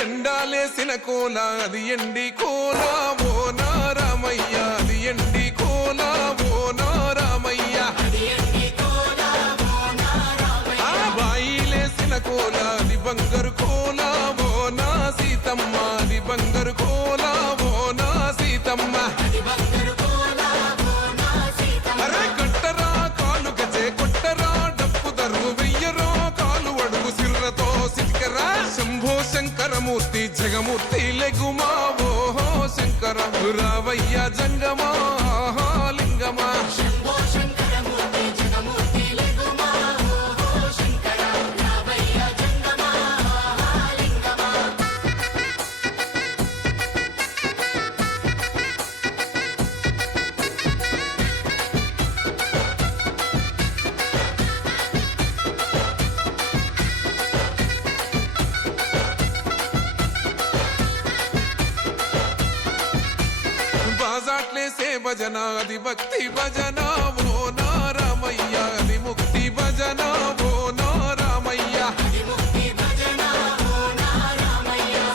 ఎండాలేసిన కోల అది ఎండి కోల ఓ నారామయ్య అది ఎండి కోల ఓ నారామయ్య బాయిలేసిన కోల అది బంగారు కోల ఓ నా సీతమ్మ అది బంగారు కోల ఓ నా సీతమ్మ అరే కట్టరా కాలు గజే కొట్టరా డప్పు దరు వెయ్యరో కాలు అడుగు సిర్రతో సిటికరా శంభో శంకరమూర్తి జగమూర్తి లెగుమా ఓహో శంకర రావయ్య జంగమా లింగమా బాజాట్లేసే భజన అది భక్తి భజన ఓ నారామయ్య అది ముక్తి భజన ఓ నారామయ్య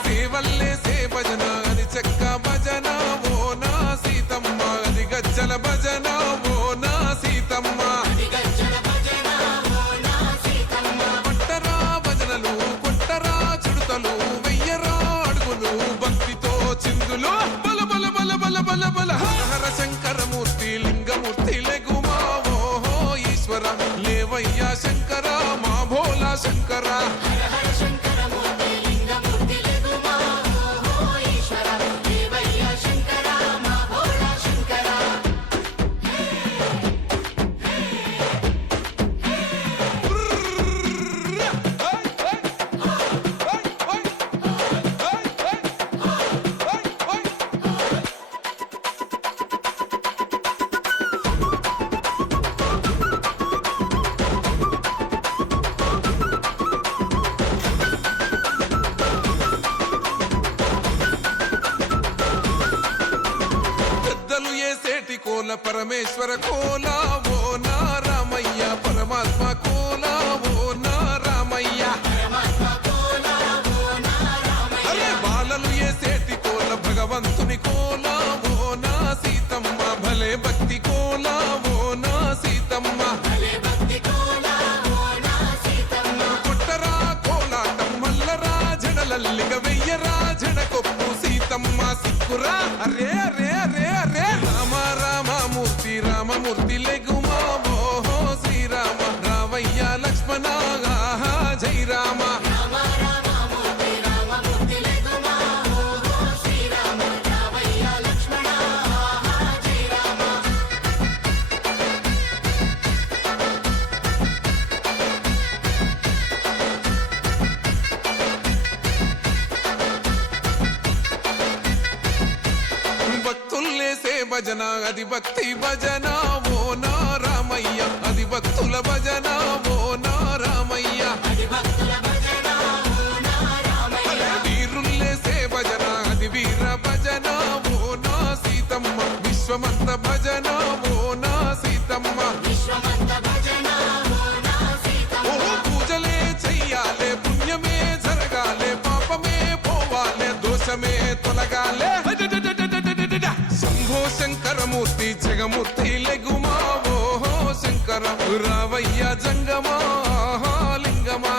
సేవల్లేసే భజన అది చెక్క భజన ఓ నా సీతమ్మ అది గజ్జల భజన ఓ నా సీతమ్మ పట్టరా భజనలు కొట్టరా చుడతలు వెయ్యరా అడుగులు భక్తితో చిందులు బల బల బల బల బల బల హర శంకరమూర్తి లింగమూర్తి లెగుమా ఓహో ఈశ్వర లేవయ్యా శంకర మా భోలా శంకర సేటి కోల పరమేశ్వర కోల ఓ నారామయ్య పరమాత్మ కోల ఓ నారామయ్య అరే బాలలు ఏ సేటి కోల భగవంతుని కోల ఓ నా సీతమ్మ భలే భక్తి కోల ఓ నా సీతమ్మ కొట్టరా కోలాటం మల్లరా జడలల్లిగ వెయ్యరా జడకొప్పు సీతమ్మ సిక్కురా అరే అరే అరే అరే రామ రామమూర్తి రామమూర్తి లెగుమా ఓహో శ్రీరామ రావయ్య లక్ష్మణ జై రామ భజన అది భక్తి భజన ఓ నారామయ్య అది భక్తుల భజన ఓ నారామయ్య వీరుల్లేసే భజన అది వీర భజన ఓ నా సీతమ్మ విశ్వమంత భజన ఓ నా సీతమ్మ ఓ పూజలే చెయ్యాలే పుణ్యమే జరగాలే పాపమే పోవాలే దోషమే తొలగాలే శంభో శంకరమూర్తి జగమూర్తి లెగుమా ఓహో శంకర రావయ్య జంగమా లింగమా